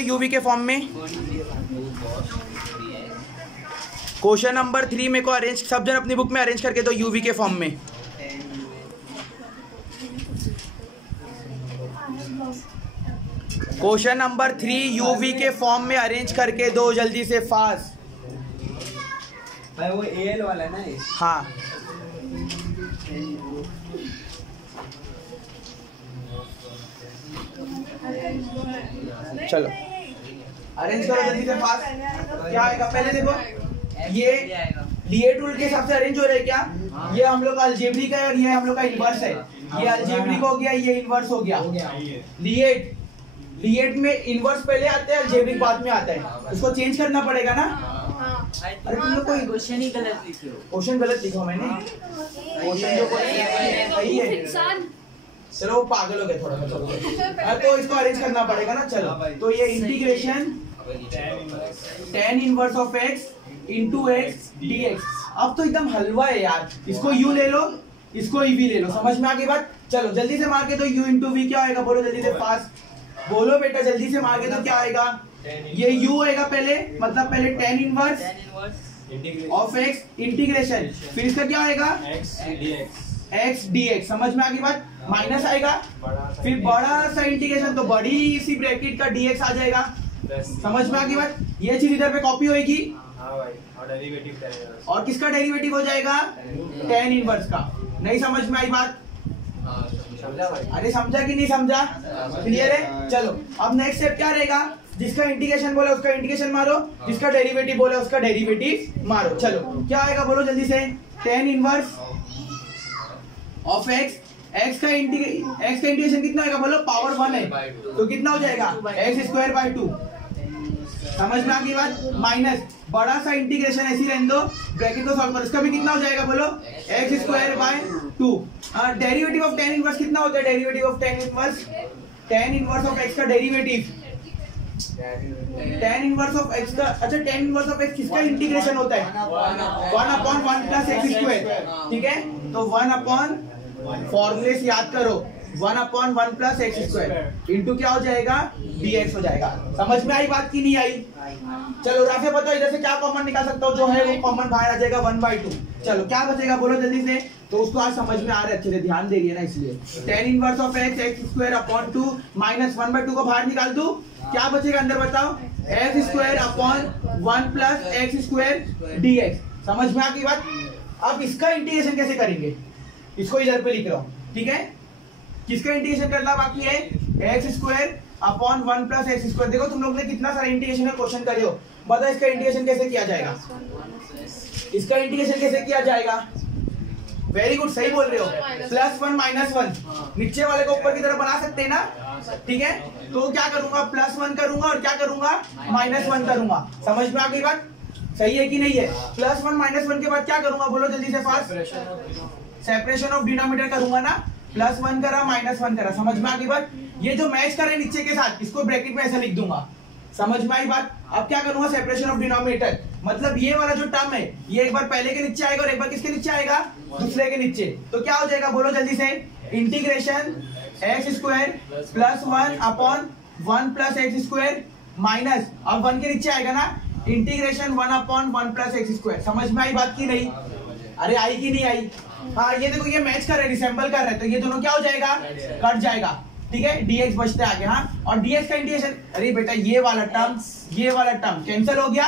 UV के form में। Question number 3 मेरे को अरेंज, सब जन अपनी बुक में अरेंज करके दो यूवी के फॉर्म में। क्वेश्चन नंबर 3 यूवी के फॉर्म में अरेंज करके दो जल्दी से, फास्ट। भाई वो एल वाला है ना? हाँ चलो अरेंज करो जल्दी से, फास्ट। क्या आएगा पहले देखो, ये लिए टूल के हिसाब से अरेंज हो रहा है क्या? ये हम लोग का अलजेब्रिक है और ये हम लोग का इनवर्स है। ये अलजेब्रिक हो गया, ये इनवर्स हो गया। लिएट में इनवर्स पहले आता है, अलजेब्रिक बाद में आता है। उसको चेंज करना पड़ेगा ना। अरे तुम लोग कोई क्वेश्चन ही गलत लिखे हो। क्वेश्चन गलत लिखा मैंने। क्वेश्चन जो सही है, चलो वो पागल हो गए थोड़ा सा। तो इसको अरेंज करना पड़ेगा ना। चलो तो ये integration tan inverse of x into x dx। अब तो एकदम हलवा है यार। इसको u ले लो, इसको v ले लो। समझ में आ गई बात? चलो जल्दी से मार के तो u इंटू v क्या आएगा? बोलो जल्दी से, फास्ट बोलो बेटा, जल्दी से मार के तो क्या आएगा? ये u आएगा पहले, मतलब पहले tan inverse of x integration, फिर इसका क्या आएगा? x dx। समझ में आ गई बात? माइनस आएगा, फिर बड़ा सा इंटीग्रेशन, तो बड़ी सी ब्रैकेट का dx आ जाएगा। समझ में आ गई बात? ये चीज इधर पे कॉपी होएगी। हाँ भाई, और डेरिवेटिव और किसका डेरिवेटिव हो जाएगा? tan इनवर्स का। नहीं समझ में आई बात? समझा भाई? अरे समझा कि नहीं समझा? क्लियर है? चलो अब नेक्स्ट स्टेप क्या रहेगा? जिसका इंटीग्रेशन बोला उसका इंटीग्रेशन मारो, जिसका डेरिवेटिव बोला उसका डेरिवेटिव मारो। चलो क्या आएगा बोलो जल्दी से? tan inverse of x, x का इंटीग्रेशन कितना आएगा बोलो? पावर 1 है तो कितना हो जाएगा? x square by 2। समझ में आ गई बात? माइनस बड़ा सा इंटीग्रेशन ऐसी रहने दो, ब्रैकेट को सॉल्व करो, इसका भी कितना हो जाएगा बोलो? x square by 2। Derivative of tan inverse कितना होता है? Derivative of tan inverse of x का derivative, tan inverse of x का, अच्छा tan इनवर्स ऑफ x किसका इंटीग्रेशन होता है? 1/1 प्लस x स्क्वायर। ठीक है, तो 1/, फॉर्मूले से याद करो, 1/1 प्लस x स्क्वायर इंटू क्या हो जाएगा? dx हो जाएगा। समझ में आई बात की नहीं आई? चलो राफे बताओ इधर से क्या कॉमन निकाल सकता हूँ? जो है वो कॉमन बाहर आ जाएगा 1/2। चलो क्या बचेगा बोलो जल्दी से? तो उसको आज समझ में आ रहा है, अच्छे से ध्यान दे रही है ना, इसलिए tan inverse of x square upon 2 minus 1/2 को बाहर निकाल दूं, क्या बचेगा अंदर बताओ? x square upon 1 plus x square dx। समझ में आ गई बात? अब इसका इंटीग्रेशन कैसे करेंगे? इसको इधर पे लिख रहा हूँ, ठीक है? किसका इंटीग्रेशन करना बाकी है? x square upon 1 plus x square. देखो तुम लोग ने कितना सारा इंटीग्रेशन का क्वेश्चन करे हो, बताओ इसका इंटीग्रेशन कैसे किया जाएगा? इसका इंटीग्रेशन कैसे किया जाएगा? वेरी गुड, सही बोल रहे हो। +1 -1 नीचे वाले को ऊपर की तरफ बना सकते हैं ना? ठीक है, तो क्या करूंगा? +1 करूंगा और क्या करूंगा? -1 करूंगा। समझ में आ गई बात? सही है कि नहीं है? +1 -1 के बाद क्या करूंगा बोलो जल्दी से, फास्ट? सेपरेशन ऑफ डिनोमिनेटर करूंगा ना। +1 करा -1 करा। समझ में आ गई बात? ये जो मैच करे नीचे के साथ, इसको ब्रैकेट में ऐसा लिख दूंगा। समझ में आई बात? अब क्या करूंगा? सेपरेशन ऑफ डिनोमिनेटर, मतलब ये वाला जो टर्म है ये एक बार पहले के नीचे आएगा और एक बार किसके नीचे आएगा? दूसरे के नीचे। तो क्या हो जाएगा बोलो जल्दी से? Integration x square +1 upon 1 plus x square minus, अब 1 के नीचे आएगा ना, इंटीग्रेशन 1/1 प्लस x स्क्वायर। समझ में आई बात की नहीं? अरे आई कि नहीं आई? हाँ, ये देखो ये मैच कर रहे हैं, रिसेंबल कर रहे हैं, तो ये दोनों क्या हो जाएगा? कट जाएगा। ठीक है, dx बचता है आगे। हाँ, और dx का इंटीग्रेशन, अरे बेटा ये वाला टर्म कैंसिल हो गया।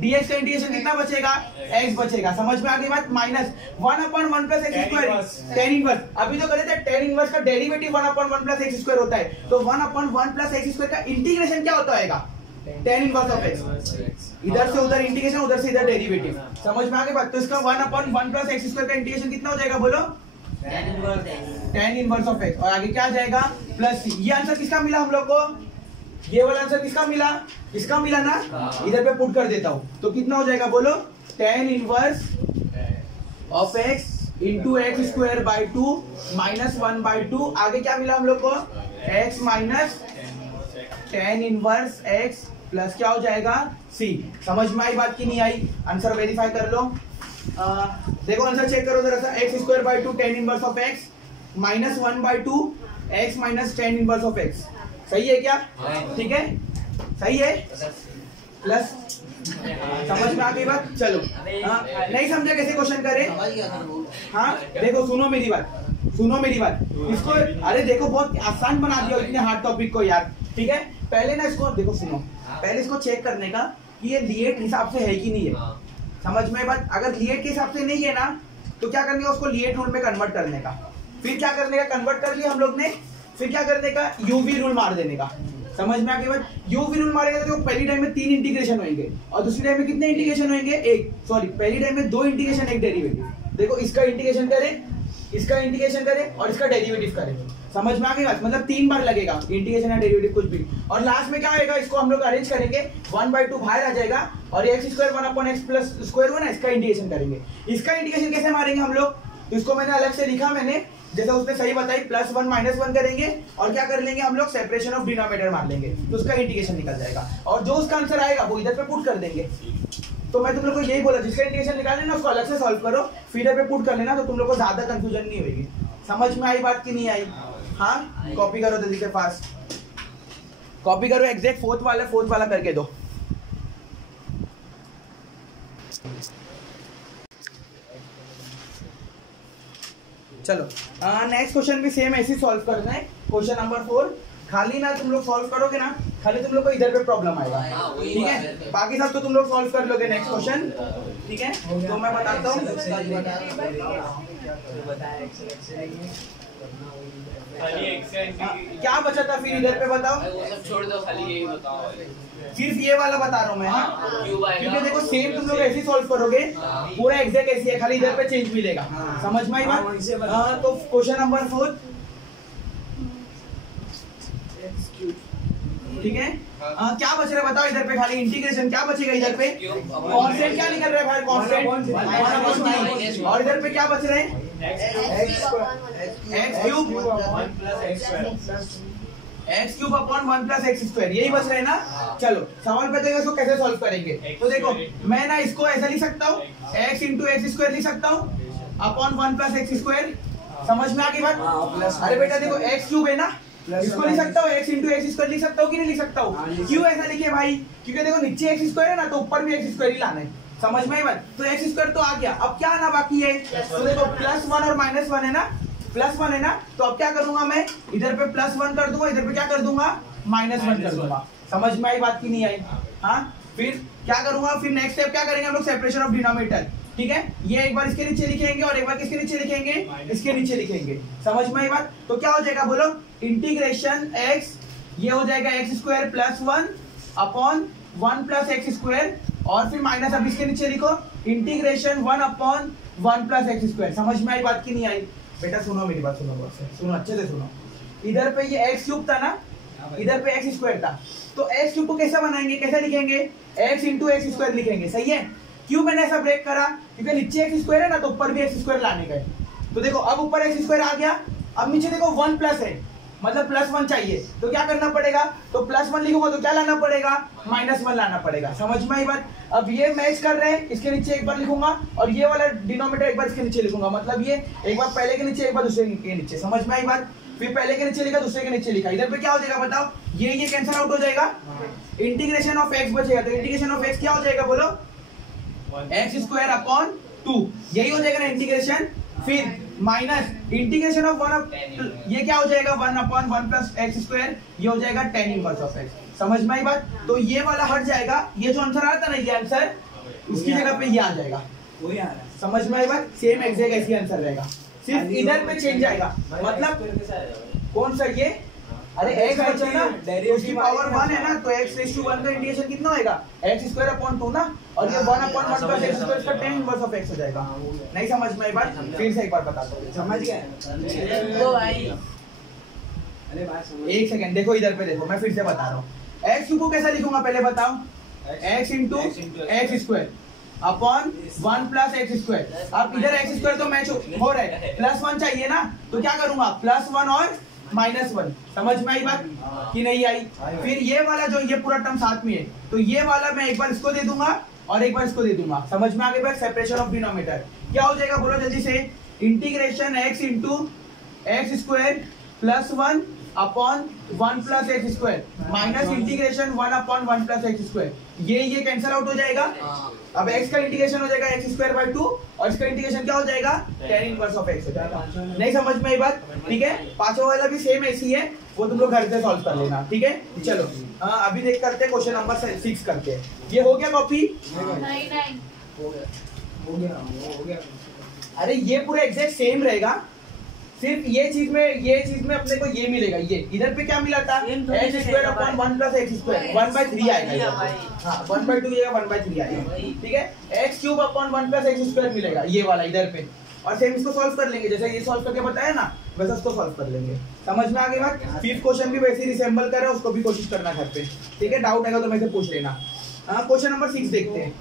dx का इंटीग्रेशन कितना बचेगा? x बचेगा। समझ में आ गई बात? Minus 1/1 plus x square, tan inverse. अभी तो करे थे tan इनवर्स का डेरिवेटिव 1/1 प्लस x स्क्वायर होता है, तो 1/1 प्लस x स्क्वायर का इंटीग्रेशन क्या होता है? tan inverse of x। इधर से उधर इंटीग्रेशन, उधर से इधर डेरिवेटिव। समझ में आ गई बात? तो इसका 1/1 प्लस x स्क्वायर का इंटीग्रेशन कितना हो जाएगा बोलो? tan inverse of x। और आगे क्या आ जाएगा? Plus c। ये आंसर किसका मिला हम लोग को? ये वाला आंसर किसका मिला? इसका मिला ना? इधर पे पुट कर देता हूं, तो कितना हो जाएगा बोलो? tan inverse of x into x square by 2 minus 1/2। आगे क्या मिला हम लोग को? x minus tan inverse x plus क्या हो जाएगा? c। समझ में आई बात की नहीं आई? आंसर वेरीफाई कर लो। देखो आंसर चेक करो जरा सा। x square by 2 tan inverse of x minus 1/2 x minus tan inverse of x। सही है क्या? ठीक है, सही है प्लस। समझ में आ गई बात? चलो हाँ, नहीं समझा कैसे क्वेश्चन करे? हाँ देखो सुनो मेरी बात, सुनो मेरी बात इसको। अरे देखो बहुत आसान बना दिया इतने हार्ड टॉपिक को यार। ठीक है पहले ना इसको देखो सुनो, पहले इसको चेक करने का कि ये लिएट हिसाब से है कि नहीं है। समझ में बात? अगर लिएट के हिसाब से नहीं है ना तो क्या करने का, उसको लिएट रूल में कन्वर्ट करने का। फिर क्या करने का, कन्वर्ट कर लिया हम लोग ने, फिर क्या करने का, यूवी रूल मार देने का। समझ में आके बात? यूवी रूल मारेगा तो पहली टाइम में 3 इंटीग्रेशन होंगे और दूसरी टाइम में कितने इंटीग्रेशन होंगे? एक, सॉरी पहली टाइम में 2 इंटीग्रेशन, एक डेरिवेटिव। देखो इसका इंटीग्रेशन करें, इसका इंटीग्रेशन करें और इसका डेरिवेटिव करें। समझ में आ गई बात? मतलब 3 बार लगेगा इंटीग्रेशन या डेरिवेटिव कुछ भी, और लास्ट में क्या होगा, इसको हम लोग अरेंज करेंगे 1/2 बाहर आ जाएगा और x square 1/x plus square 1 इसका इंटीग्रेशन करेंगे। इसका इंटीग्रेशन कैसे मारेंगे हम लोग? इसको मैंने अलग से लिखा, मैंने जैसा उसने सही बताई, +1 -1 करेंगे और क्या कर लेंगे हम लोग, सेपरेशन ऑफ डिनोमिनेटर मार लेंगे तो उसका इंटीग्रेशन निकल जाएगा और जो उसका आंसर आएगा वो इधर पे पुट कर देंगे। तो मैं तुम लोग को यही बोला, जिसका इंटीग्रेशन निकाल लेना उसको अलग से सॉल्व करो, फिर इधर पे पुट कर लेना, तो तुम लोग को ज्यादा कंफ्यूजन नहीं होगी। समझ में आई बात कि नहीं आई? हाँ कॉपी करो जल्दी से, फास्ट कॉपी करो, एग्जैक्ट फोर्थ वाला करके दो। चलो नेक्स्ट क्वेश्चन भी सेम ऐसे सॉल्व करना है। क्वेश्चन नंबर 4 खाली ना तुम लोग सॉल्व करोगे ना, खाली तुम लोग को इधर पे प्रॉब्लम आएगा। ठीक है बाकी सब तो तुम लोग सॉल्व कर लोगे नेक्स्ट क्वेश्चन। ठीक है तो मैं बताता हूँ क्या बचा था फिर इधर पे बताओ। वो सब छोड़ दो, खाली यही बताओ। सिर्फ ये वाला बता रहा हूँ मैं। हाँ क्योंकि देखो सेम तुम लोग ऐसे सॉल्व करोगे, पूरा एग्जैक्ट ऐसे है, खाली इधर पे चेंज मिलेगा। समझ में आई बात? तो क्वेश्चन नंबर 4 ठीक है क्या बच रहा है बताओ इधर पे, खाली इंटीग्रेशन क्या बचेगा इधर पे, कांस्टेंट क्या निकल रहा है भाई, कांस्टेंट। और इधर पे क्या बच रहे हैं, x cube upon 1 plus x square, यही बच रहे हैं ना। चलो सवाल पे देखो इसको कैसे सॉल्व करेंगे। तो देखो मैं ना इसको ऐसा लिख सकता हूँ, x इंटू एक्स स्क्वायर लिख सकता हूँ अपॉन 1 प्लस एक्स स्क्वायर। समझ में आ गई बात? अरे बेटा देखो x क्यूब है ना, इसको लिख सकता हूँ x इंटू एक्स स्क्वायर लिख सकता हूँ कि नहीं लिख सकता हूँ? क्यों ऐसा लिखे भाई? क्योंकि देखो नीचे एक्स स्क्वायर है ना तो ऊपर भी एक्स स्क्वायर ही लाना है। समझ में आई बात? तो एक्स स्क्वायर तो आ गया, अब क्या आना बाकी है? तो देखो +1 और -1 है ना, +1 है ना, तो अब क्या करूंगा मैं, इधर पे +1 कर दूंगा, इधर पे क्या कर दूंगा, -1 कर दूंगा। समझ में आई बात की नहीं आई? हाँ फिर क्या करूंगा, फिर नेक्स्ट स्टेप क्या करेंगे हम लोग, सेपरेशन ऑफ डिनोमिनेटर। ठीक है ये एक बार इसके नीचे लिखेंगे और एक बार किसके नीचे लिखेंगे, इसके नीचे लिखेंगे। समझ में आई बात? तो क्या हो जाएगा बोलो, इंटीग्रेशन x, ये हो जाएगा x square +1 upon 1 plus x square, और फिर माइनस अब इसके नीचे लिखो integration 1 upon 1 plus x square. समझ में आई बात की नहीं आई? बेटा सुनो मेरी बात, सुनो अच्छे से सुनो। इधर पे ये x क्यूब था ना, इधर पे x स्क्वायर था, तो x क्यूब को कैसे बनाएंगे, कैसे लिखेंगे, x इंटू एक्स स्क्वायर लिखेंगे। सही है? क्यों मैंने ऐसा ब्रेक करा, क्योंकि नीचे एक्स स्क्वायर है ना तो ऊपर भी एक्स स्क्वायर लाने गए। तो देखो अब ऊपर एक्स स्क्वायर आ गया, अब नीचे देखो 1 प्लस है, मतलब +1 चाहिए, तो क्या करना पड़ेगा, तो +1 लिखूंगा तो क्या लाना पड़ेगा, -1 लाना पड़ेगा। समझ में आई बात? अब ये मैच कर रहे हैं, इसके नीचे एक बार लिखूंगा और ये वाला डिनोमिनेटर एक बार इसके नीचे लिखूंगा, मतलब ये एक बार पहले के नीचे एक बार दूसरे के नीचे। समझ में आई बात? फिर पहले के नीचे लिखा दूसरे के नीचे लिखा, इधर पे क्या हो जाएगा बताओ, ये कैंसिल आउट हो जाएगा, इंटीग्रेशन ऑफ x बचेगा। तो इंटीग्रेशन ऑफ x क्या हो जाएगा बोलो, x स्क्वायर अपॉन 2, यही हो जाएगा ना इंटीग्रेशन। फिर माइनस इंटीग्रेशन ऑफ 1, ये क्या हो जाएगा 1 अपॉन 1 प्लस एक्स स्क्वायर, ये हो जाएगा tan इनवर्स ऑफ x। समझ में आई बात? तो ये वाला हट जाएगा, ये जो आंसर आता ना, ये आंसर उसकी जगह पे ये आ जाएगा। वही आ रहा है। समझ में आई बात? सेम एग्जैक्ट ऐसी आंसर रहेगा, सिर्फ इधर पे चेंज आएगा। मतलब कौन सा ये, अरे x बचा ना, उसकी पावर 1 है ना, तो x⁻1 का इंटीग्रेशन कितना होएगा, x स्क्वायर अपॉन 2 ना, और ये 1 अपॉन 1 प्लस एक्स स्क्वायर का tan इनवर्स ऑफ x हो जाएगा। नहीं समझ में आई बात? फिर से एक बार बता दो, समझ गए? तो भाई एक सेकंड देखो इधर पे देखो, मैं फिर से बता रहा हूँ। x को कैसा लिखूंगा पहले बताओ, x into x square upon 1 plus x square. अब इधर एक्स स्क्वायर तो मैच हो रहा है, +1 चाहिए ना, तो क्या करूंगा, +1 और -1। समझ में आई बात कि नहीं आई? फिर ये वाला जो ये पूरा टर्म साथ में है, तो ये वाला मैं एक बार इसको दे दूंगा और एक बार इसको दे दूंगा। समझ में आ गई बात? सेपरेशन ऑफ डिनोमिनेटर क्या हो जाएगा बोलो जल्दी से, integration x into x square +1 upon 1 plus x square minus integration 1 upon 1 plus x square, ये कैंसिल आउट हो जाएगा। अब x का इंटीग्रेशन हो जाएगा x स्क्वायर बाय 2 और इसका इंटीग्रेशन क्या हो जाएगा tan इनवर्स ऑफ x हो जाएगा। नहीं समझ में आई बात? ठीक है, पांचवा वाला भी सेम ऐसी है, वो तुम लोग घर से सॉल्व कर लेना। ठीक है, चलो अभी देख करते हैं क्वेश्चन नंबर 6 करते हैं। ये हो गया कॉपी? नहीं हो गया। अरे ये पूरा एग्जैक्ट सेम रहेगा, सिर्फ ये चीज में अपने को ये मिलेगा। ये इधर पे क्या मिला था x square upon 1 plus x square 1/3 आएगा। हाँ 1/2 ये 1/3 आएगा। ठीक है, x cube upon 1 plus x square मिलेगा ये वाला इधर पे, और सेम इसको सॉल्व कर लेंगे जैसे ये सॉल्व करके बताया ना वैसा इसको सॉल्व कर लेंगे। समझ में आ गई बात? फिफ्थ क्वेश्चन भी वैसे ही रिसेंबल कर रहा है, उसको भी कोशिश करना घर पे। ठीक है, डाउट आएगा तो मेरे से पूछ लेना। क्वेश्चन नंबर 6 देखते हैं।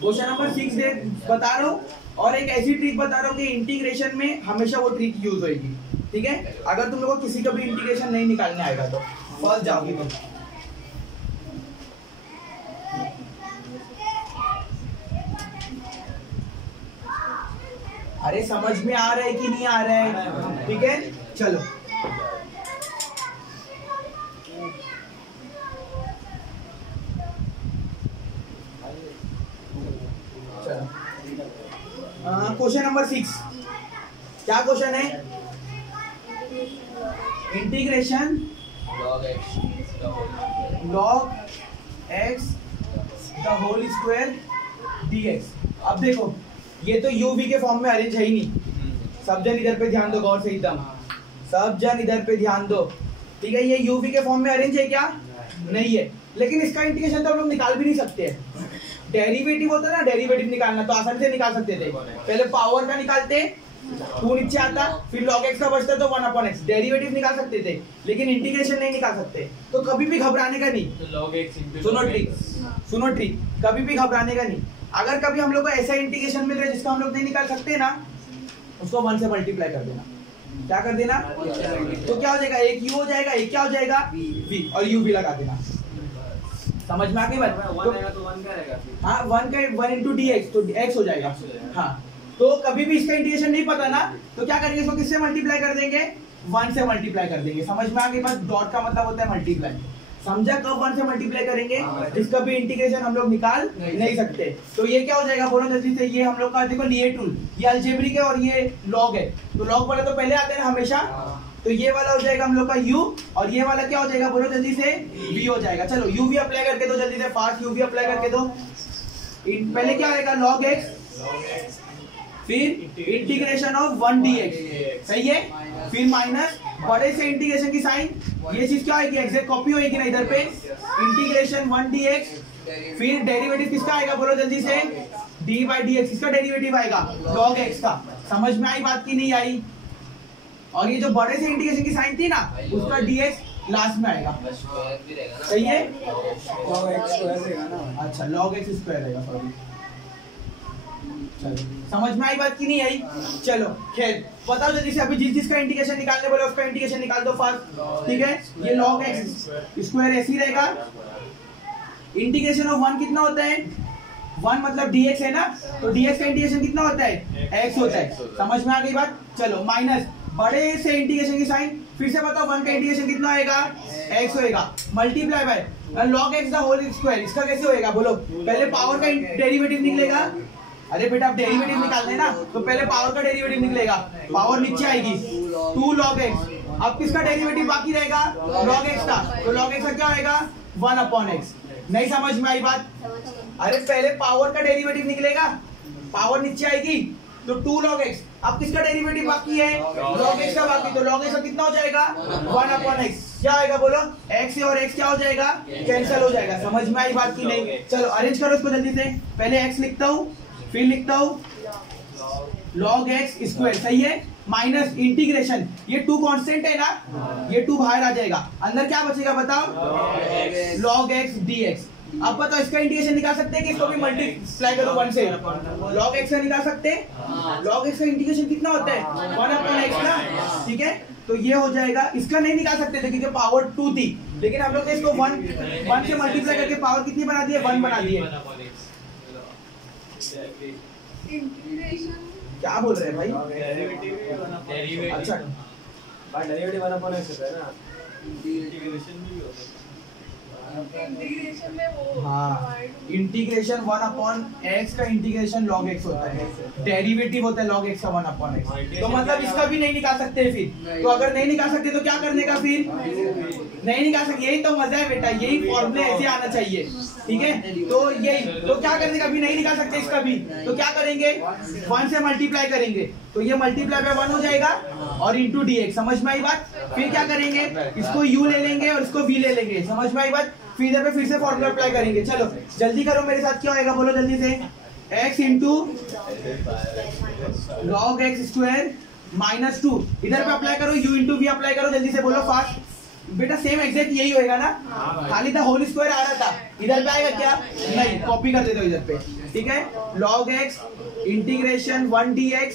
क्वेश्चन नंबर 6 बता रहा हूँ, और एक ऐसी ट्रिक बता रहा हूँ कि इंटीग्रेशन में हमेशा वो ट्रिक यूज होगी। ठीक है, अगर तुम लोगों को किसी का भी इंटीग्रेशन नहीं निकालने आएगा तो फंस जाओगी तुम। अरे समझ में आ रहा है कि नहीं आ रहा है? ठीक है, चलो क्वेश्चन नंबर 6 क्या क्वेश्चन है? Integration log x the whole square dx। अब देखो ये तो uv के फॉर्म में अरेंज है ही नहीं। सब जन इधर पे ध्यान दो गौर से, एकदम सब जन इधर पे ध्यान दो। ठीक है, ये uv के फॉर्म में अरेंज है क्या? नहीं है, लेकिन इसका इंटीग्रेशन तो हम लोग निकाल भी नहीं सकते हैं। डेरिवेटिव होता है ना, डेरिवेटिव निकालना तो आसानी से निकाल सकते थे। पहले पावर का निकालते 2 नीचे आता, फिर log x का बचता तो 1 अपॉन x, डेरिवेटिव निकाल सकते थे, लेकिन इंटीग्रेशन नहीं निकाल सकते। तो कभी भी घबराने का नहीं। तो log x सुनो ट्रिक, कभी भी घबराने का नहीं। अगर कभी हम लोग को ऐसा इंटीग्रेशन मिल रहा है जिसका हम लोग नहीं निकाल सकते ना, उसको 1 से मल्टीप्लाई कर देना। क्या कर देना? तो क्या हो जाएगा, एक u हो जाएगा, एक क्या हो जाएगा v, और u भी लगा देना। समझ में आ गई बात? तो 1 क्या रहेगा? हाँ 1 इंटू dx तो x हो जाएगा। हाँ, तो कभी भी इसका इंटीग्रेशन नहीं पता ना, तो क्या करेंगे, इसको किससे मल्टीप्लाई कर देंगे? 1 से मल्टीप्लाई कर देंगे। समझ में आ गई बात? डॉट का मतलब होता है मल्टीप्लाई। समझा? कब 1 से मल्टीप्लाई करेंगे? जिसका भी इंटीग्रेशन हम लोग निकाल नहीं सकते। तो ये क्या हो जाएगा, बोलो जल्दी से। ये हम लोग का देखो लिए टूल, ये अलजेब्रिक है और ये लॉग है, तो लॉग वाला तो पहले आते हैं हमेशा, तो ये वाला हो जाएगा हम लोग का u, और ये वाला क्या हो जाएगा, बोलो जल्दी से, v हो जाएगा। चलो u भी अप्लाई करके दो जल्दी से, फास्ट u भी अप्लाई करके दो। पहले क्या आएगा log x, फिर इंटीग्रेशन ऑफ 1 dx, सही है, फिर माइनस बड़े से इंटीग्रेशन की साइन, ये चीज क्या आएगी, एग्जैक्ट कॉपी होगी ना इधर पे, इंटीग्रेशन 1 dx, फिर डेरिवेटिव किसका आएगा, बोलो जल्दी से, d by dx, किसका डेरिवेटिव आएगा, log x का। समझ में आई बात की नहीं आई? और ये जो बड़े से इंटीग्रेशन की साइन थी ना, उसका dx लास्ट में आएगा, सही है। log x स्क्वायर रहेगा ना। अच्छा log x स्क्वायर रहेगा, सॉरी। चलो समझ में आई बात की नहीं आई? चलो खैर बताओ जल्दी से, अभी जिस जिसका इंटीग्रेशन निकालने बोले उसका इंटीग्रेशन निकाल दो फास्ट। ठीक है, ये log x स्क्वायर ऐसे ही रहेगा। इंटीग्रेशन ऑफ 1 कितना होता है, 1 मतलब dx है ना, तो dx का इंटीग्रेशन कितना होता है, x होता है। समझ में आ गई बात? चलो माइनस बड़े से इंटीग्रेशन की साइन, फिर से बताओ 1 का इंटीग्रेशन कितना होएगा, x होएगा, multiply by log x the whole square. इसका कैसे होएगा बोलो, पहले पावर का डेरिवेटिव निकलेगा। अरे बेटा आप डेरिवेटिव निकालते हैं ना, तो पहले पावर का डेरिवेटिव निकलेगा, पावर नीचे आएगी 2 log x। अब किसका डेरिवेटिव बाकी रहेगा, log x का, तो log x का क्या होएगा 1 अपॉन x। नहीं समझ में आई बात? अरे पहले पावर का डेरिवेटिव निकलेगा, पावर नीचे आएगी, तो 2 log x। अब किसका डेरिवेटिव बाकी है, log x का बाकी, तो log x का कितना हो जाएगा 1 अपॉन x। क्या आएगा बोलो, x और x क्या हो जाएगा, कैंसिल हो जाएगा। समझ में आई बात की नहीं? चलो अरेंज करो इसको जल्दी से, पहले x लिखता हूँ, फिर लिखता हूँ log x स्क्वायर, सही है, माइनस इंटीग्रेशन, ये 2 कांस्टेंट है ना, ये 2 बाहर आ जाएगा, अंदर क्या बचेगा बताओ, log x dx। अब बताओ इसका इंटीग्रेशन निकाल सकते हैं कि इसको भी मल्टीप्लाई करो 1 से, log x का निकाल सकते हैं। log x का इंटीग्रेशन कितना होता है 1 अपॉन x ना, ठीक है, तो ये हो जाएगा। इसका नहीं निकाल सकते थे क्योंकि पावर 2 थी, लेकिन हम लोग ने इसको 1 से मल्टीप्लाई करके पावर कितनी बना दी है, 1 बना दी है। क्या बोल रहे हैं भाई? अच्छा डेरिवेटिव 1 अपॉन x होता है ना। इंटीग्रेशन में वो हाँ, इंटीग्रेशन 1 अपॉन एक्स का इंटीग्रेशन log x होता है, डेरिवेटिव होता है log x का 1 अपॉन x। तो मतलब इसका भी नहीं निकाल सकते फिर। तो अगर नहीं निकाल सकते तो क्या करने का फिर? नहीं निकाल सकते। यही तो मजा है बेटा, यही फॉर्मूले ऐसे आना चाहिए, ठीक है? तो यही तो क्या करने का भी नहीं निकाल सकते इसका भी, तो क्या करेंगे? 1 से मल्टीप्लाई करेंगे, तो ये मल्टीप्लाई बाय 1 हो जाएगा और इंटू dx। समझ में आई बात? फिर क्या करेंगे? इसको u ले लेंगे और इसको v ले लेंगे। समझ में आई बात? फिर इधर पे फिर से फॉर्मूला अप्लाई करेंगे। चलो जल्दी करो मेरे साथ, क्या होएगा बोलो जल्दी से? x into log x square minus 2, इधर पे अप्लाई करो, u इंटू v अप्लाई करो, जल्दी से बोलो फास्ट। बेटा सेम एग्जैक्ट यही होएगा ना, खाली था होल स्क्वायर आ रहा था, इधर पे आएगा क्या? नहीं, कॉपी कर देते हो इधर पे, ठीक है? Log x integration 1 dx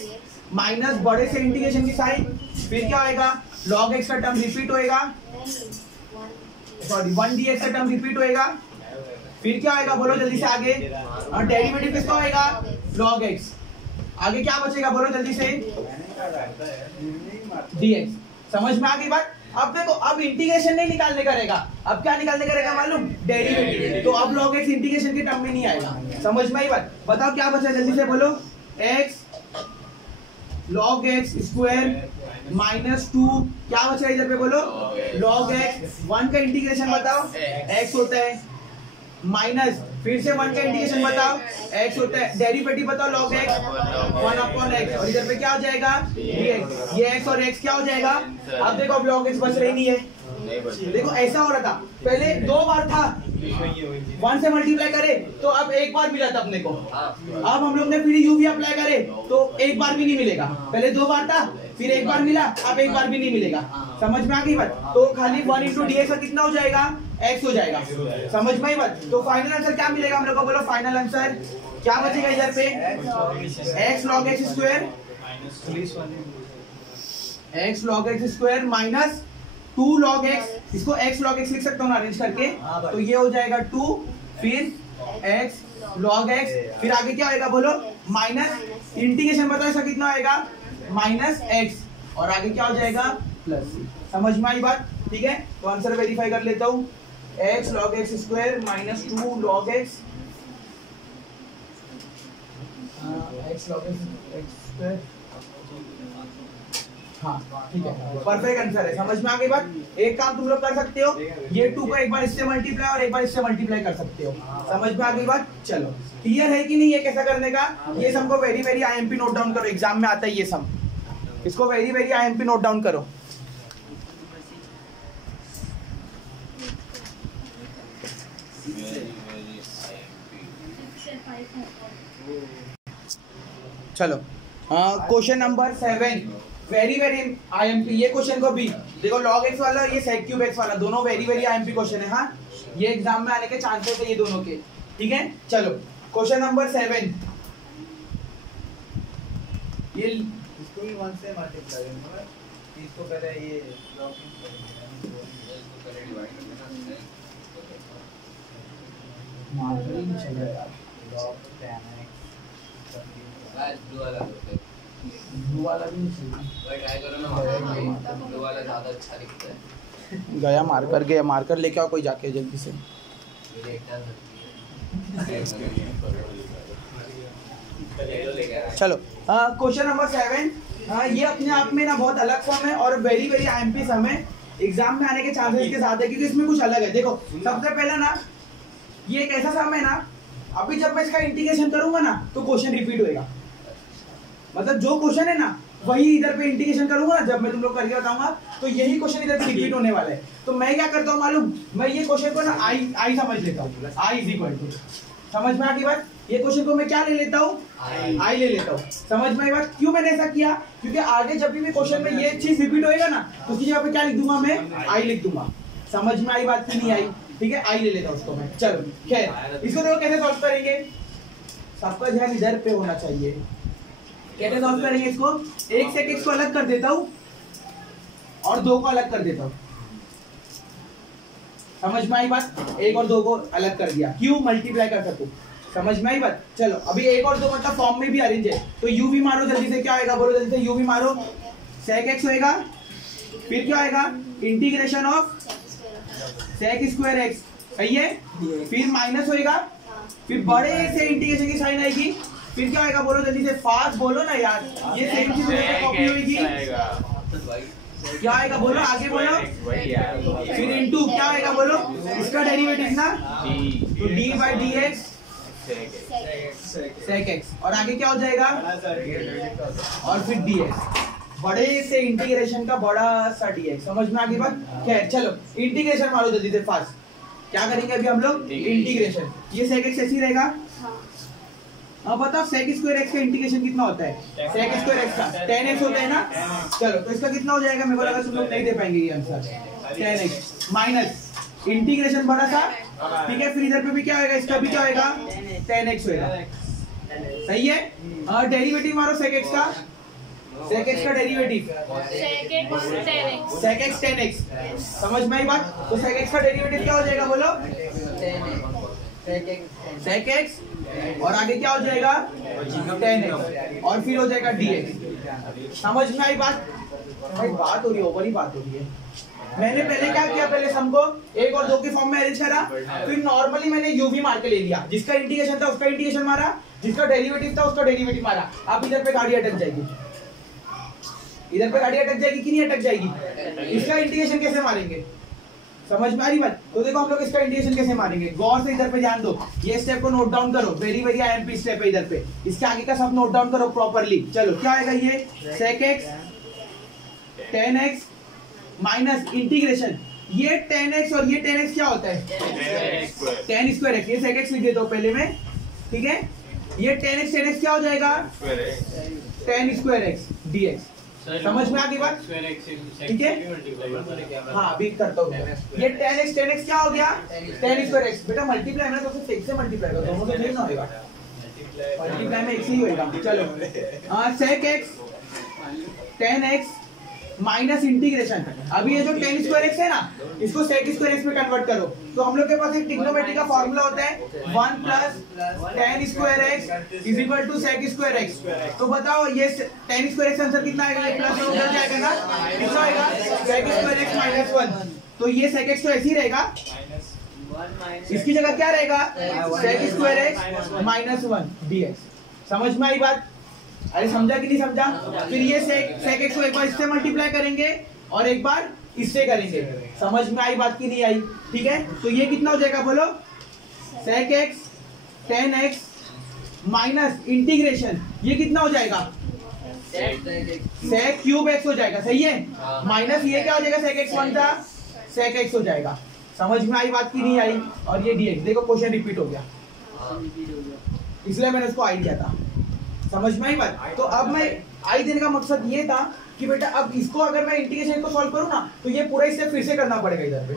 minus बड़े से इंटीग्रेशन की साइन, फिर क्या होएगा? लॉग एक्स का टर्म रिपीट होएगा, सॉरी 1 dx का टर्म रिपीट होएगा, फिर क्या होएगा बोलो जल्दी से आगे? और डेरिवेटिव किसका होएगा? log x। आगे क्या बचेगा बोलो जल्दी से? dx। समझ में आ गई बात? अब देखो, अब इंटीग्रेशन नहीं निकालने का रहेगा, अब क्या निकालने का रहेगा मालूम? डेरिवेटिव। तो अब log x इंटीग्रेशन के टर्म में नहीं आएगा। समझ में आई बात? बताओ क्या बचा जल्दी से बोलो? x log x square minus 2, क्या बचा इधर पे बोलो? log x। 1 का इंटीग्रेशन बताओ, x होता है, माइनस फिर से 1 का इंटीग्रेशन बताओ, x होता है, डेरिवेटिव बताओ log x 1 अपॉन x, और इधर पे क्या हो जाएगा? dx। ये x और x क्या हो जाएगा? अब देखो अब log x बच रही नहीं है। देखो ऐसा हो रहा था, पहले 2 बार था, 1 से मल्टीप्लाई करे तो अब 1 बार मिला था अपने को। अब हम लोग ने फिर u भी अप्लाई करे तो 1 बार भी नहीं मिलेगा। पहले 2 बार था, फिर 1 बार मिला, अब 1 बार भी नहीं मिलेगा। समझ में आ गई बात? तो खाली 1 इंटू dx का कितना हो जाएगा? x हो जाएगा। समझ में आई बात? तो फाइनल आंसर क्या मिलेगा हम लोग को बोलो? फाइनल आंसर क्या बचेगा इधर पे? x log x square, x log x square minus 2 log x, इसको x log x लिख सकता हूँ ना अरेंज करके, तो ये हो जाएगा 2, फिर x log x, फिर आगे क्या होएगा बोलो? माइनस इंटीग्रेशन बताओ इसका कितना होएगा? माइनस x, और आगे क्या हो जाएगा? प्लस। समझ में आई बात? ठीक है, तो आंसर वेरीफाई कर लेता हूँ। x log x square minus 2 log x, x log x square, हाँ ठीक है, परफेक्ट आंसर है। समझ में आ गई बात? एक काम तुम लोग कर सकते हो, ये 2 को एक बार इससे मल्टीप्लाई और एक बार इससे मल्टीप्लाई कर सकते हो। समझ में आ गई बात? चलो क्लियर है कि नहीं ये कैसा करने का? ये सम को very very IMP note down करो, एग्जाम में आता है ये सम, इसको very very IMP note down करो। चलो question number 7, very very IMP. ये क्वेश्चन को भी देखो, log x वाला ये sec क्यूब x वाला, दोनों वेरी वेरी आईएमपी क्वेश्चन है। हाँ, ये एग्जाम में आने के चांसेस है ये दोनों के, ठीक है? चलो क्वेश्चन नंबर 7, ये इसको भी 1 से मल्टीप्लाई करेंगे, इसको पहले ये ब्लॉकिंग करेंगे, इसको पहले डिवाइड करना है, मार्कर ही नहीं चल रहा यार। log 10x आज ब्लू वाला होता है, ब्लू वाला भी नहीं चल रहा। भाई ट्राई करो ना, ब्लू वाला ज्यादा अच्छा दिखता है। गया मार्कर, गया मार्कर लेके आओ कोई जाके जल्दी से। मेरे एक टाइम चलो क्वेश्चन नंबर 7, ये अपने आप में ना बहुत अलग फॉर्म है और वेरी वेरी आईएमपी सम है, एग्जाम में आने के चांसेस के साथ है, क्योंकि इसमें कुछ अलग है। देखो सबसे पहला ना, ये एक ऐसा सम है ना, अभी जब मैं इसका इंटीग्रेशन करूंगा ना तो क्वेश्चन रिपीट होएगा। मतलब जो क्वेश्चन है ना वही इधर पे इंटीग्रेशन करूंगा ना, जब मैं तुम लोग करके बताऊंगा तो यही क्वेश्चन इधर पे रिपीट होने वाला है। तो मैं क्या करता हूँ मालूम? मैं ये क्वेश्चन को ना आई समझ लेता हूँ, आई इज इक्वल टू, समझ में आ गई बात? ये क्वेश्चन को मैं क्या ले लेता हूँ? आई ले लेता हूँ। समझ में आई बात? क्यों मैंने ऐसा किया? क्योंकि आगे जब भी क्वेश्चन में ये चीज रिपीट होएगा ना तो उसकी जगह पे क्या लिख दूंगा? मैं आई लिख दूंगा। समझ में आई बात की नहीं आई? ठीक है, आई ले लेता हूँ उसको मैं। चलो खैर, इसको देखो कैसे सॉल्व करेंगे, सबका ध्यान इधर पे होना चाहिए। कैसे सॉल्व करेंगे इसको? 1 से x को अलग कर देता हूँ और 2 को अलग कर देता हूँ। समझ में आई बात? 1 और 2 को अलग कर दिया, क्यों? मल्टीप्लाई कर सकूं। समझ में आई बात? चलो अभी एक और दो मतलब फॉर्म में भी अरेंज है, तो u भी मारो जल्दी से, क्या होएगा बोलो जल्दी से, u भी मारो, sec x होएगा, फिर क्या होएगा integration of sec square x, सही है, फिर माइनस होएगा, फिर बड़े से इंटीग्रेशन की साइन आएगी, फिर क्या होएगा बोलो जल्दी से, फास्ट बोलो ना यार, ये सेम चीज कॉपी होएगी, क्या आएगा बोलो, आगे बोलो, फिर इनटू क्या आएगा बोलो, इसका डेरिवेटिव ना, तो d by D x sec x, और आगे क्या हो जाएगा, और फिर dx, बड़े से इंटीग्रेशन का बड़ा सा dx, समझ में आ गई बात? खैर चलो इंटीग्रेशन मारो जल्दी से फास्ट, क्या करेंगे अभी हम लोग इंटीग्रेशन, ये sec x ऐसी रहेगा, अब बताओ sec स्क्वायर x का इंटीग्रेशन कितना होता है, sec स्क्वायर x का 10x होता है ना, चलो तो इसका कितना हो जाएगा, मेरे को लगा तुम लोग नहीं दे पाएंगे ये आंसर, 10x माइनस इंटीग्रेशन बड़ा सा, ठीक है, फिर इधर पे भी क्या होएगा, इसका भी क्या होएगा 10x होएगा, सही है, और डेरिवेटिव मारो sec x का, sec x का डेरिवेटिव sec x 10x, समझ में आई बात? तो sec x का डेरिवेटिव क्या हो जाएगा बोलो, sec x, और आगे क्या हो जाएगा 10x, और फिर हो जाएगा dx, समझ में आई बात? भाई बात हो रही है, ओवर ही बात हो रही है। मैंने पहले क्या किया, पहले सम को 1 और 2 के फॉर्म में अरेंज करा, फिर नॉर्मली मैंने u भी मार के ले लिया, जिसका इंटीग्रेशन था उसका इंटीग्रेशन मारा, जिसका डेरिवेटिव था उसका डेरिवेटिव मारा। अब इधर पे गाड़ी अटक जाएगी, इधर पे गाड़ी अटक जाएगी कि नहीं अटक जाएगी, इसका इंटीग्रेशन कैसे मारेंगे, समझ में आ रही बात? तो देखो हम लोग इसका इंटीग्रेशन कैसे मारेंगे, गौर से इधर पे ध्यान दो, ये स्टेप को नोट डाउन करो, वेरी वेरी आईएमपी स्टेप है इधर पे, इसके आगे का सब नोट डाउन करो प्रॉपर्ली। चलो क्या आएगा, ये sec x 10x minus integration, ये 10x और ये 10x क्या होता है 10 स्क्वायर x, ये sec x लिख देता हूं पहले में, ठीक है, ये 10x क्या हो जाएगा 10 स्क्वायर x dx, समझ में आ गई बात? ठीक है, हाँ अभी करता हूँ, ये 10x क्या हो गया 10 स्क्वायर x, बेटा मल्टीप्लाई में तो सिर्फ x से मल्टीप्लाई करो, दोनों से नहीं ना होगा, मल्टीप्लाई में x ही होएगा। चलो sec x 10x minus integration, अभी ये जो 10 स्क्वायर x है ना, इसको sec स्क्वायर x में कन्वर्ट करो, तो हम लोग के पास एक ट्रिग्नोमेट्री का फॉर्मूला होता है 1 plus 10 square x is equal to sec square x, तो बताओ ये 10 स्क्वायर x आंसर कितना आएगा, ये प्लस उधर जाएगा ना, कितना आएगा sec स्क्वायर x माइनस 1, तो ये sec x तो ऐसे ही रहेगा, इसकी जगह क्या रहेगा sec square x minus 1 dx, समझ में आई बात? अरे समझा कि नहीं समझा? फिर ये sec x को एक बार इससे मल्टीप्लाई करेंगे और एक बार इससे करेंगे, समझ में आई बात की नहीं आई? ठीक है, तो ये कितना हो जाएगा बोलो, sec x 10x minus integration, ये कितना हो जाएगा sec क्यूब x हो जाएगा, सही है, माइनस ये क्या हो जाएगा sec x 1 था sec x हो जाएगा, समझ में आई बात की नहीं आई? और ये dx, देखो क्वेश्चन रिपीट हो गया, इसलिए मैंने उसको आई दिया था, समझ में आई बात? तो अब मैं आई देने का मकसद ये था कि बेटा अब इसको अगर मैं इंटीग्रेशन को सॉल्व करूं ना, तो ये पूरा इससे फिर से करना पड़ेगा इधर पे,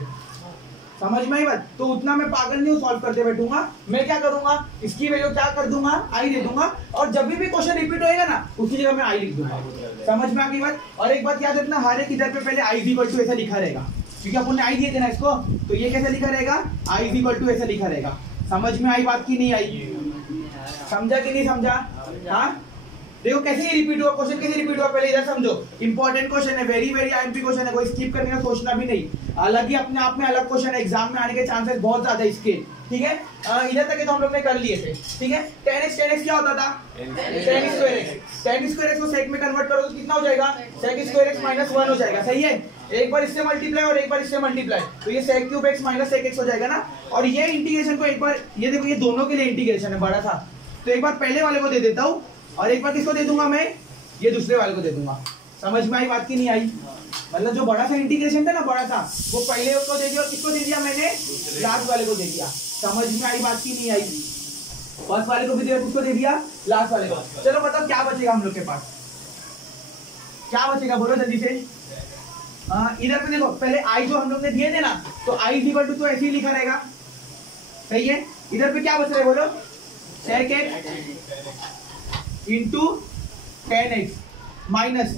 समझ में आई बात? तो उतना मैं पागल नहीं हूं सॉल्व करते बैठूंगा, मैं क्या करूंगा, इसकी वैल्यू क्या कर दूंगा आई दे दूंगा, और जब भी क्वेश्चन रिपीट होएगा ना उसकी जगह मैं आई लिख दूंगा, समझ में आ गई बात? और एक बात याद रखना, हर एक इधर पे पहले आई इक्वल टू ऐसा लिखा रहेगा, क्योंकि अपन ने आई दिए थे ना इसको, तो ये कैसे लिखा रहेगा आई इक्वल टू ऐसा लिखा रहेगा, समझ में आई बात की नहीं आई? समझा कि नहीं समझा? हाँ देखो कैसे ये रिपीट हुआ, क्वेश्चन कैसे रिपीट हुआ, पहले इधर समझो, इंपॉर्टेंट क्वेश्चन है, वेरी वेरी आईएमपी क्वेश्चन है, कोई स्किप करने का सोचना भी नहीं, अलग ही अपने आप में अलग क्वेश्चन है, एग्जाम में आने के चांसेस बहुत ज्यादा इसके, ठीक है, इधर तक तो हम लोग ने कर लिए थे, ठीक है, 10x क्या होता था 10 स्क्वायर x को sec में कन्वर्ट करो तो कितना हो जाएगा sec स्क्वायर x माइनस 1 हो जाएगा, सही है, एक बार इससे मल्टीप्लाई और एक बार इससे मल्टीप्लाई, तो ये sec cube x minus sec x हो जाएगा ना, और ये इंटीग्रेशन को एक बार, ये देखो ये दोनों के लिए इंटीग्रेशन है बड़ा था, तो एक बार पहले वाले को दे देता हूँ और एक बार किसको दे दूंगा मैं, ये दूसरे वाले को दे दूंगा, समझ में आई बात की नहीं आई? मतलब जो बड़ा सा इंटीग्रेशन था ना बड़ा सा, वो पहले को दे दिया और किसको दे दिया मैंने, लास्ट वाले को दे दिया, समझ में आई बात की नहीं आई? फर्स्ट वाले को भी दिया, किसको दे दिया लास्ट वाले को। चलो बताओ क्या बचेगा हम लोग के पास, क्या बचेगा बोलो जल्दी से। इधर पे देखो पहले आई जो हम लोग ने दिए थे ना, तो आई इज इक्वल टू तो ऐसे ही लिखा रहेगा, सही है, इधर पे क्या बच रहा है बोलो sec x into 10x minus,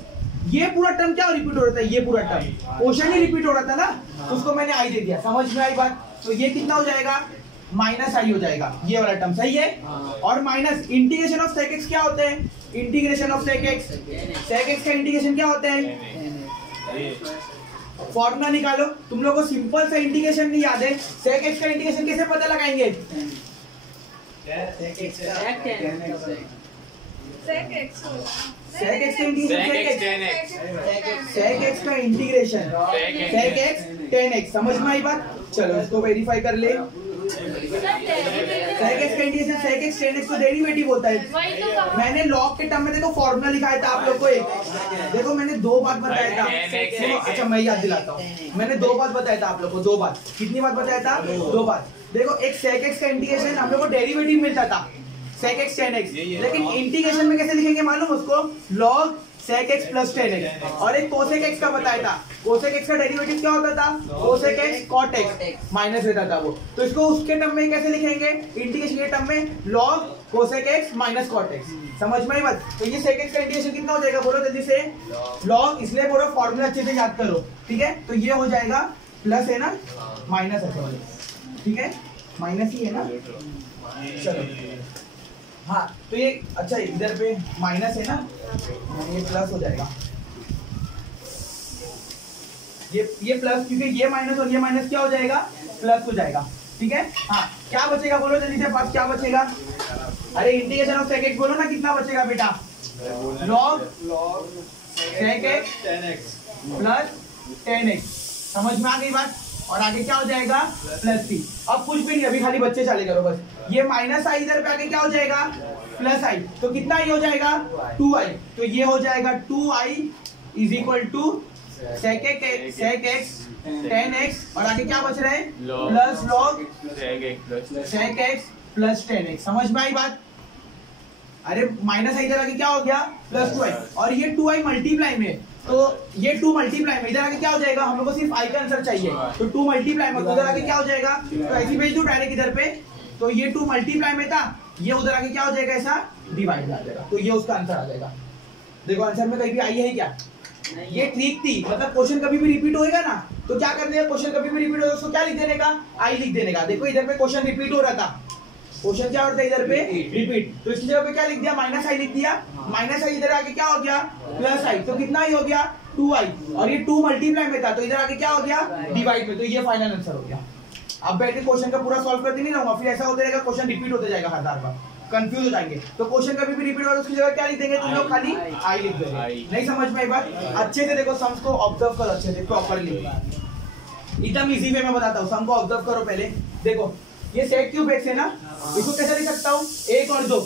ये पूरा टर्म क्या रिपीट हो रहा था, ये पूरा टर्म क्वेश्चन ही रिपीट हो रहा था ना, तो उसको मैंने आई दे दिया, समझ में आई बात? तो ये कितना हो जाएगा माइनस आई हो जाएगा, ये वाला टर्म सही है। और minus integration of sec x क्या होता है? Integration of sec x, sec x का इंटीग्रेशन क्या होता है? फॉर्मूला निकालो। तुम लोगों को सिंपल सा इंटीग्रेशन नहीं याद है, सेक एक्स का इंटीग्रेशन कैसे पता लगाएंगे? सेक एक्स का इंटीग्रेशन सेक एक्स का integration sec x tan x, समझ में आई बात? चलो इसको वेरीफाई कर ले। सेक एक्स का integration sec x tan x को डेरिवेटिव होता है। मैंने लॉग के टर्म में देखो फॉर्मूला लिखाया था आप लोग को एक, देखो मैंने दो बात बताया था। सुनो, अच्छा मैं याद दिलाता हूँ, मैंने दो बात बताया था आप लोग को, दो बात। कितनी बात बताया था? दो बात। देखो एक सेक एक्स का इंटीग्रेशन हम लोग को डेरिवेटिव मिलता था सेक एक्स tan x, लेकिन इंटीग्रेशन में कैसे लिखेंगे मालूम उसको? Log sec x plus tan x। और एक कोसेक एक्स का बताया था, कोसेक एक्स का डेरिवेटिव क्या होता था? Cosec x cot x minus रहता था वो। तो इसको उसके टर्म में कैसे लिखेंगे? इंटीग्रेशन के टर्म में log cosec x minus cot x, समझ में आई बात? तो ये सेक एक्स का इंटीग्रेशन कितना हो जाएगा बोलो जल्दी से? लॉग, इसलिए बोलो फॉर्मूला अच्छे से याद करो, ठीक है? तो ये हो जाएगा प्लस है ना, माइनस है, ठीक है? माइनस ही है ना, चलो हाँ। तो ये अच्छा इधर पे माइनस है ना, ये प्लस हो जाएगा, ये प्लस, क्योंकि ये माइनस और ये माइनस क्या हो जाएगा? प्लस हो जाएगा, ठीक है? हाँ, क्या बचेगा बोलो जल्दी से पास, क्या बचेगा? अरे इंटीग्रेशन ऑफ सेक एक्स बोलो ना, कितना बचेगा बेटा? Log sec x plus tan x, समझ में आ गई बात? और आगे क्या हो जाएगा? प्लस सी। अब कुछ भी नहीं, अभी खाली बच्चे चाले करो बस। ये माइनस आई इधर पे आगे क्या हो जाएगा? प्लस आई। तो कितना आई हो जाएगा? 2i। तो ये हो जाएगा 2i is equal to sec x tan x, और आगे क्या बच रहा है? Plus log sec x plus tan x, समझ में आई बात? अरे माइनस आई इधर आगे क्या हो गया? प्लस 2i, और ये 2i मल्टीप्लाई में, तो ये 2 मल्टीप्लाई में इधर आगे क्या हो जाएगा? हम लोग को सिर्फ i का आंसर चाहिए, तो 2 मल्टीप्लाई में उधर आगे क्या हो जाएगा? तो ऐसे भेज दो डायरेक्ट इधर पे। तो ये 2 मल्टीप्लाई में था, ये उधर आगे क्या हो जाएगा? ऐसा डिवाइड में आ जाएगा, तो ये उसका आंसर आ जाएगा। देखो आंसर में कहीं भी आई है क्या? ये ट्रिक थी, मतलब क्वेश्चन कभी भी रिपीट होएगा ना, तो क्या करने का? क्वेश्चन कभी भी रिपीट होगा उसको क्या लिख देने का? आई लिख देने का। देखो इधर पे क्वेश्चन रिपीट हो रहा था, क्वेश्चन क्या होता है इधर पे? रिपीट। तो इसकी जगह पे क्या लिख दिया? माइनस आई लिख दिया। माइनस आई इधर आगे क्या हो गया? प्लस आई। तो कितना ही हो गया? 2i, और ये 2 मल्टीप्लाई में था, तो इधर आगे क्या हो गया? डिवाइड में। तो ये फाइनल आंसर हो गया। अब बैठ के क्वेश्चन का पूरा सॉल्व करते नहीं रहूंगा, फिर ऐसा होता रहेगा क्वेश्चन रिपीट होते जाएगा हर बार, कंफ्यूज हो जाएंगे। तो क्वेश्चन कभी भी रिपीट होगा उसकी जगह क्या लिख देंगे तुम लोग? खाली आई लिख देंगे। नहीं समझ में आई बात? अच्छे से देखो, सम्स को ऑब्जर्व करो अच्छे से, प्रॉपर्ली, एकदम इजी वे में बताता हूँ। सम को ऑब्जर्व करो पहले। देखो ये सेक क्यूब एक्स है ना, इसको कैसे लिख सकता हूँ? 1 और 2,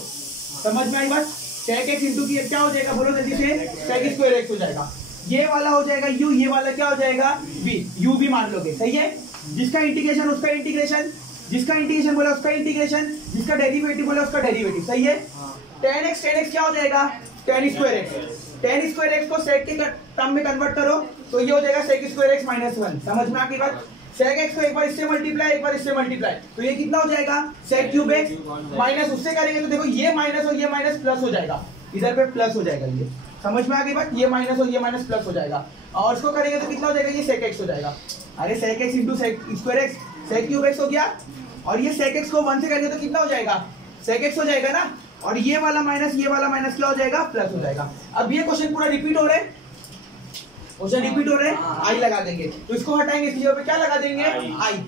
समझ में आई बात? सेक एक्स इंटू की क्या हो जाएगा बोलो जल्दी से? सेक स्क्वायर एक्स हो जाएगा। ये वाला हो जाएगा u, ये वाला क्या हो जाएगा? v, u भी मान लोगे, सही है? जिसका इंटीग्रेशन उसका इंटीग्रेशन, जिसका इंटीग्रेशन बोला उसका इंटीग्रेशन, जिसका डेरिवेटिव बोला उसका डेरिवेटिव, सही है? tan x क्या हो जाएगा? tan square x. tan square x को सेक के टर्म में कन्वर्ट करो, तो ये हो जाएगा सेक स्क्वायर एक्स माइनस 1, समझ में आ गई बात? सेक एक्स को एक बार इससे मल्टीप्लाई, एक बार इससे मल्टीप्लाई, तो ये कितना हो जाएगा? सेक क्यूब एक्स माइनस उससे करेंगे तो देखो ये माइनस और ये माइनस प्लस हो जाएगा, इधर पे प्लस हो जाएगा। ये समझ में आ गई बात? ये माइनस और ये माइनस प्लस हो जाएगा, और इसको करेंगे तो कितना हो जाएगा? ये सेक एक्स हो जाएगा। अरे sec x into sec square x, sec cube x हो गया, और ये सेक एक्स को 1 से करेंगे तो कितना हो जाएगा? सेक एक्स हो जाएगा ना, और ये वाला माइनस क्या हो जाएगा? प्लस हो जाएगा। अब ये क्वेश्चन पूरा रिपीट हो रहा है, क्वेश्चन रिपीट हो रहे हैं, आई लगा देंगे, तो इसको हटाएंगे, इसकी जगह पे क्या लगा देंगे? आई।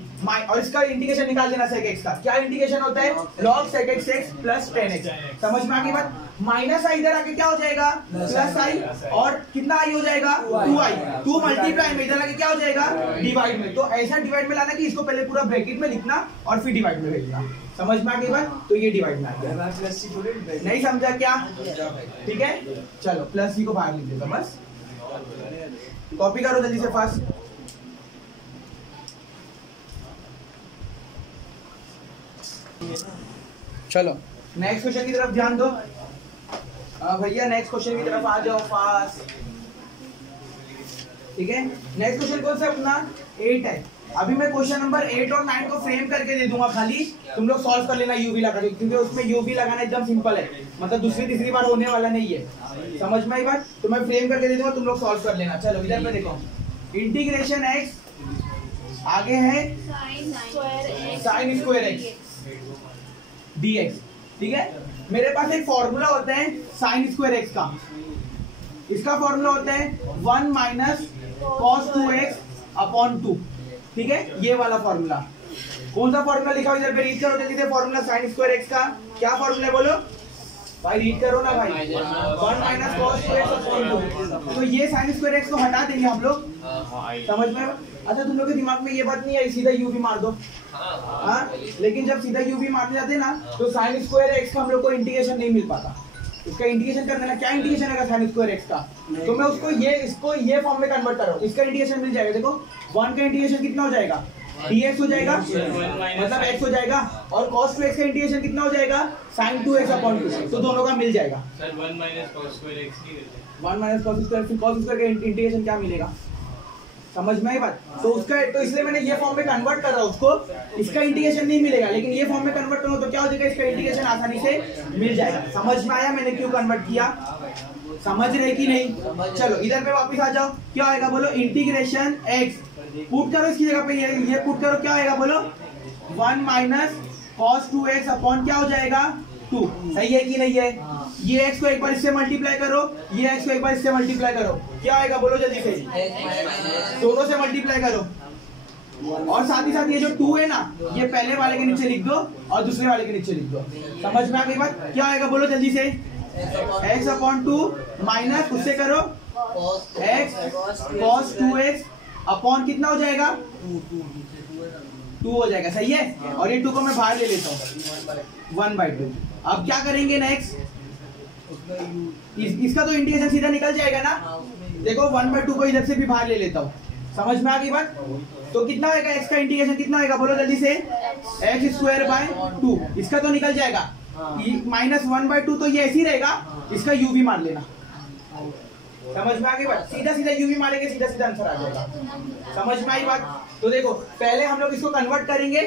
और इसका इंटीग्रेशन निकाल देना सेक एक्स का। क्या इंटीग्रेशन होता है? Log sec x x plus tan x, समझ में आ गई बात? माइनस आई इधर आके क्या हो जाएगा? प्लस आई, और कितना आई हो जाएगा? 2i। 2 मल्टीप्लाई में इधर आके क्या हो जाएगा? डिवाइड में। तो ऐसा डिवाइड में लाना कि इसको पहले पूरा ब्रैकेट में लिखना और फिर डिवाइड में भेजना, समझ में आ गई बात? तो ये डिवाइड में आ गया। नहीं समझा क्या? ठीक है, चलो प्लस सी को बाहर लिख देगा, बस कॉपी करो जल्दी से फास्ट। चलो नेक्स्ट क्वेश्चन की तरफ ध्यान दो भैया, नेक्स्ट क्वेश्चन की तरफ आ जाओ फास्ट। ठीक है, नेक्स्ट क्वेश्चन कौन सा अपना? 8 है। अभी मैं क्वेश्चन नंबर 8 और 9 को फ्रेम करके दे दूंगा, खाली तुम लोग सॉल्व कर लेना यूवी लगा के, क्योंकि उसमें यूवी लगाना एकदम सिंपल है, मतलब दूसरी तीसरी बार होने वाला नहीं है, समझ में आई बात? तो मैं फ्रेम करके दे दूंगा, तुम लोग सॉल्व कर लेना। चलो इधर पे देखो, इंटीग्रेशन x आगे है साइन स्क्वायर एक्स, dx, ठीक है। मेरे पास एक फॉर्मूला होता है sin स्क्वायर x का, इसका फॉर्मूला होता है 1 माइनस cos 2x अपॉन 2, ठीक है। ये वाला फॉर्मूला, कौन सा फॉर्मूला लिखा हुआ इधर पे रीड करो जल्दी से। फॉर्मूला sin स्क्वायर x का क्या फॉर्मूला है बोलो भाई, रीड करो ना भाई। 1 माइनस cos 2x अपॉन 2, तो ये sin स्क्वायर x को हटा देंगे हम लोग, समझ में। अच्छा तुम लोग के दिमाग में ये बात नहीं आई सीधा u भी मार दो, हाँ, लेकिन जब सीधा u भी मारने जाते हैं ना तो sin स्क्वायर x का हम लोग को इंटीग्रेशन नहीं मिल पाता। इसका इंटीग्रेशन करने ना, क्या इंटीग्रेशन है sin स्क्वायर x का, तो मैं उसको इसको ये फॉर्म में कन्वर्ट कर रहा हूँ, इसका इंटीग्रेशन मिल जाएगा। देखो 1 का इंटीग्रेशन कितना हो जाएगा, dx हो जाएगा, मतलब x हो जाएगा, और cos 2x का इंटीग्रेशन कितना हो जाएगा, sin 2x अपॉन 2, तो दोनों का मिल जाएगा। Sir 1 minus cos square x की 1 माइनस cos स्क्वायर, फिर cos स्क्वायर का इंटीग्रेशन क्या मिलेगा, समझ में आई बात। तो उसका, तो इसलिए मैंने ये फॉर्म में कन्वर्ट कर रहा हूँ उसको, इसका इंटीग्रेशन नहीं मिलेगा, लेकिन ये फॉर्म में कन्वर्ट करूँ तो क्या हो जाएगा, इसका इंटीग्रेशन आसानी से मिल जाएगा। समझ में आया मैंने क्यों कन्वर्ट किया, समझ रहे कि नहीं। चलो इधर पे वापस आ जाओ, क्या आएगा बोलो, इंटीग्रेशन x पुट करो इसकी जगह पे, ये पुट करो, क्या आएगा बोलो 1 माइनस cos 2x अपॉन क्या हो जाएगा 2, सही है कि नहीं है। ये x को एक बार इससे मल्टीप्लाई करो, ये x को एक बार इससे मल्टीप्लाई करो, क्या आएगा बोलो जल्दी से, दोनों से मल्टीप्लाई करो, और साथ ही साथ ये जो 2 है ना, ये पहले वाले के नीचे लिख दो और दूसरे वाले के नीचे लिख दो। समझ में आ गई बात, क्या आएगा बोलो जल्दी से, x अपॉन 2 माइनस उससे करो x cos 2x अपॉन कितना हो जाएगा 2 हो जाएगा, सही है। और ये 2 को मैं बाहर ले लेता हूँ 1/2। अब क्या करेंगे नेक्स्ट, इसका तो इंटीग्रेशन सीधा निकल जाएगा ना, देखो 1/2 को इधर से भी बाहर ले लेता हूँ, समझ में आ गई बात। तो कितना होगा x का इंटीग्रेशन, कितना होगा बोलो जल्दी से, x स्क्वायर बाय 2, इसका तो निकल जाएगा, माइनस 1/2 तो ये ऐसे ही रहेगा, इसका u भी मार लेना, समझ में आ गई बात। सीधा सीधा u भी मारेंगे, सीधा सीधा आंसर आ जाएगा, समझ में आई बात। तो देखो पहले हम लोग इसको कन्वर्ट करेंगे,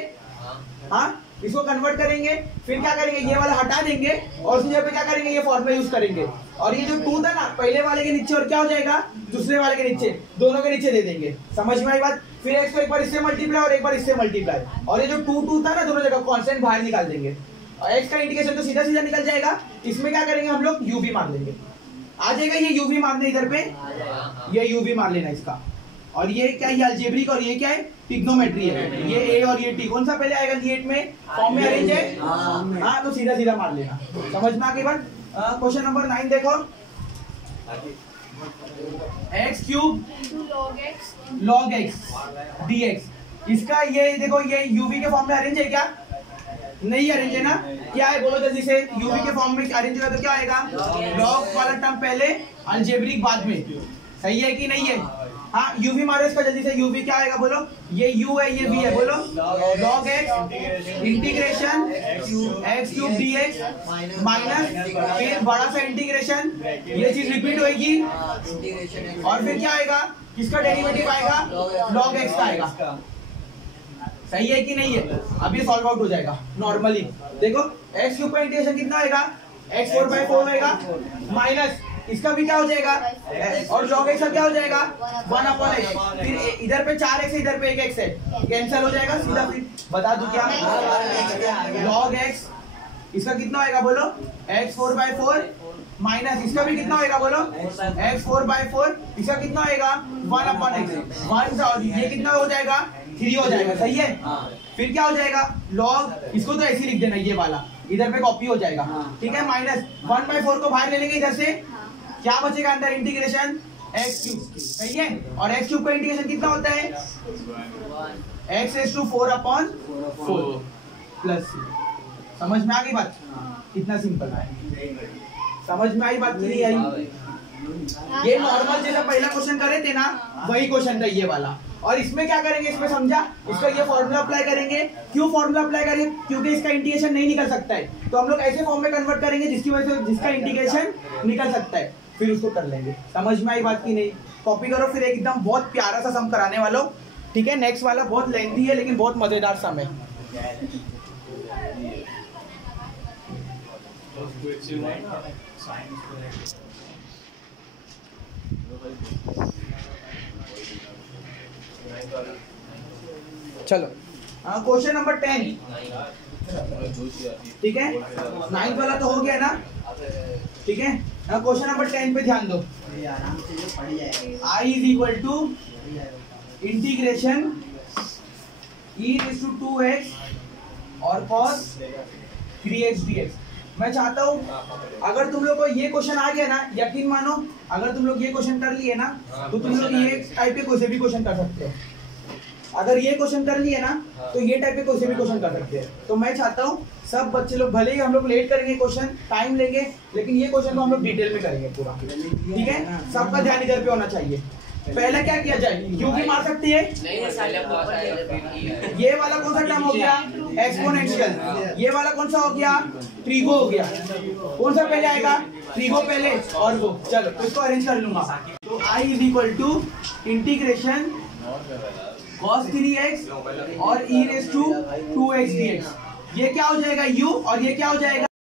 हाँ इसको कन्वर्ट करेंगे, फिर क्या करेंगे, ये वाला हटा देंगे और उस जगह पे क्या करेंगे, ये फॉर्मूला यूज करेंगे, और ये जो 2 था ना पहले वाले के नीचे और क्या हो जाएगा दूसरे वाले के नीचे, दोनों के नीचे दे देंगे, समझ में आई बात। फिर x को एक बार इससे मल्टीप्लाई और एक बार इससे मल्टीप्लाई, और ये जो 2 था ना दोनों जगह कांस्टेंट बाहर निकाल देंगे, और x का इंटीग्रेशन तो सीधा सीधा निकल जाएगा। इसमें क्या करेंगे हम लोग, u भी मार देंगे, आ जाएगा ये u भी मार दे इधर पे, ये u भी मार लेना इसका, और ये क्या, ये अलजेब्रिक और ये क्या है, ट्रिग्नोमेट्री है, ये a और ये t, कौन सा पहले आएगा लीट में, फॉर्म में अरेंज है, हाँ तो सीधा सीधा मार लेना, समझ में आ गई बात। क्वेश्चन नंबर 9 देखो, x cube log x dx, इसका ये देखो ये uv के फॉर्म में अरेंज है क्या, नहीं अरेंज है ना, क्या है बोलो जल्दी से, uv के फॉर्म में अरेंज होगा तो क्या आएगा, log वाला टर्म पहले अलजेब्रिक बाद में, सही है कि नहीं है। हाँ uv मारो इसका जल्दी से, uv क्या आएगा बोलो, ये u है ये v है, बोलो log x integration x cube dx minus फिर बड़ा सा इंटीग्रेशन, ये चीज रिपीट होगी, और फिर क्या आएगा, किसका डेरिवेटिव आएगा, log x का आएगा, सही है कि नहीं है। अब ये सॉल्व आउट हो जाएगा नॉर्मली, देखो x क्यूब का इंटीग्रेशन कितना आएगा, x 4/4 होएगा, माइनस इसका भी क्या हो जाएगा, और log x का क्या हो जाएगा 1/x, फिर इधर पे 4x है इधर पे 1x है, कैंसिल हो जाएगा सीधा, फिर बता दूं क्या, log x इसका कितना होएगा बोलो, x 4/4 माइनस इसका भी कितना होएगा बोलो, x 4/4, इसका कितना होएगा 1/x, 1 और ये कितना हो जाएगा 3 हो जाएगा, सही है। फिर क्या हो जाएगा log, इसको तो ऐसे लिख देना, ये वाला इधर पे कॉपी हो जाएगा, ठीक है, माइनस 1/4 को बाहर ले लेंगे इधर से, क्या बचेगा अंदर, इंटीग्रेशन x क्यूब, सही है। और x क्यूब का इंटीग्रेशन कितना होता है, x raised to 4/4 प्लस, समझ में आ गई बात, कितना सिंपल है, समझ में आई बात की नहीं आई। ये नॉर्मल जैसा पहला क्वेश्चन करे थे ना, वही क्वेश्चन था ये वाला, और इसमें क्या करेंगे, इसमें समझा, इसका ये फॉर्मूला अप्लाई करेंगे, क्यों फॉर्मूला अप्लाई करेंगे, क्योंकि इसका इंटीग्रेशन नहीं निकल सकता है, तो हम लोग ऐसे फॉर्म में कन्वर्ट करेंगे जिसकी वजह से जिसका इंटीग्रेशन निकल सकता है, फिर उसको कर लेंगे, समझ में आई बात की नहीं। कॉपी करो, फिर एकदम बहुत प्यारा सा सम कराने वाला हूं, ठीक है। नेक्स्ट वाला बहुत लेंथी है लेकिन बहुत मजेदार सम है। चलो क्वेश्चन नंबर 10, ठीक है, 9 वाला तो हो गया ना, ठीक है। क्वेश्चन नंबर 10 पे ध्यान दो। I is equal to integration e⁻²x और cos 3x dx। मैं चाहता हूँ अगर तुम लोग को ये क्वेश्चन आ गया ना, यकीन मानो अगर तुम लोग ये क्वेश्चन कर लिए ना तो तुम लोग ये टाइप के कोई से भी क्वेश्चन कर सकते हो। अगर ये क्वेश्चन कर लिए ना तो ये टाइप के कोई से भी क्वेश्चन कर सकते हैं। तो मैं चाहता हूँ सब बच्चे लोग, भले ही हम लोग लेट करेंगे क्वेश्चन, टाइम लेंगे, लेकिन ये क्वेश्चन को हम लोग डिटेल में करेंगे पूरा, ठीक है। सबका ध्यान इधर पे होना चाहिए। पहले क्या किया जाए, क्योंकि मार सकती है, ये वाला कौन सा टर्म हो गया, एक्सपोनेंशियल। ये वाला कौन सा हो गया, ट्रिगो हो गया। कौन सा पहले आएगा, ट्रिगो पहले और वो, चलो तो इसको अरेंज कर लूंगा। तो I is equal to integration cos 3x और e⁻² dx। ये क्या हो जाएगा u और ये क्या हो जाएगा